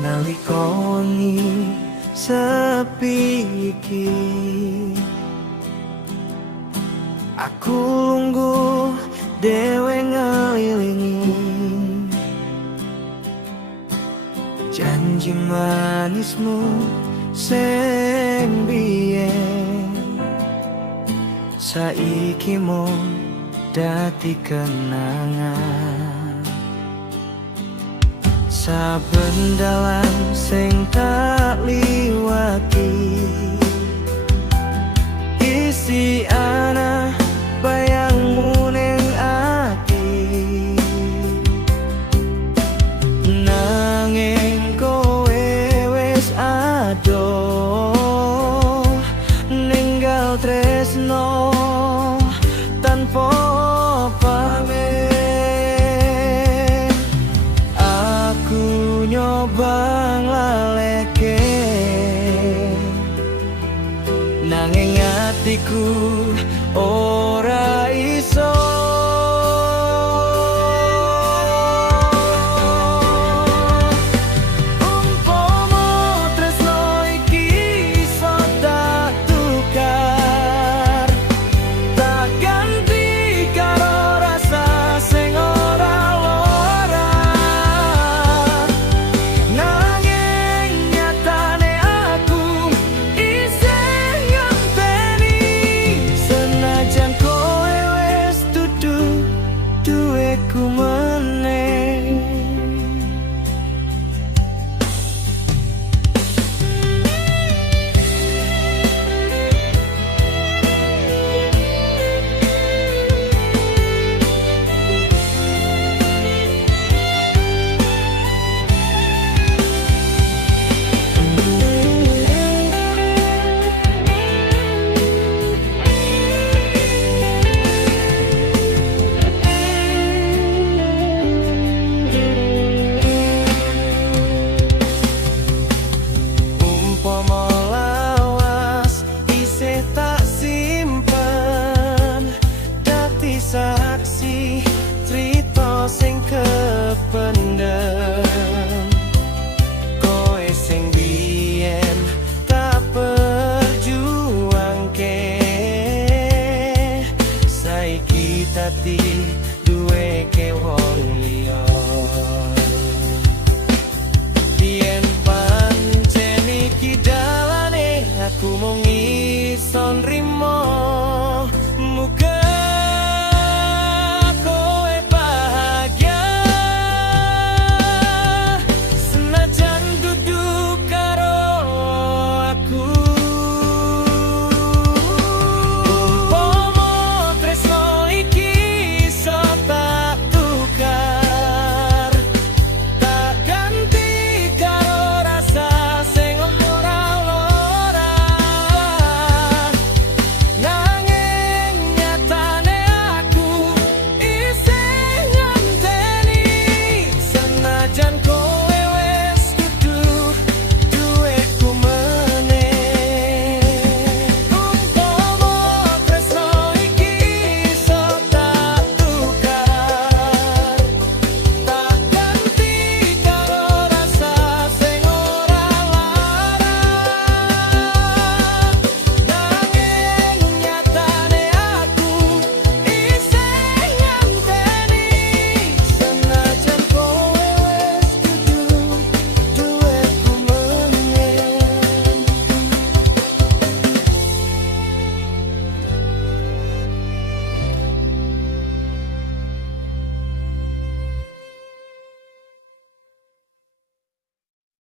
nalika wengi sepi iki. Aku lungguh dhewe ngelilingi janji manismu sing biyen, saiki mung dadi kenangan. Saben dalan sing tak liwati isi ana bayangmu ning ati, nanging kowe wis adoh ninggal tresno tanpa pamit. Aku nyoba nglaleke nanging atiku ora iso. Umpama tresno iki iso tak tukar, tak ganti karo rasa sing ora lara. Nanging nyatane aku isih ngenteni, senajan kowe wis dudu duweku meneh. Umpama lawas isih tak simpen dadi saksi crita sing kependem, kowe sing biyen tak perjuangke saiki dadi duweke wong liya. Yen pancen iki dalane aku mung iso nrimo, muga kowe bahagia senajan dudu karo aku. Umpama tresno iki iso tak tukar, tak ganti karo rasa sing ora lara. Nanging nyatane aku isih ngenteni, senajan kowe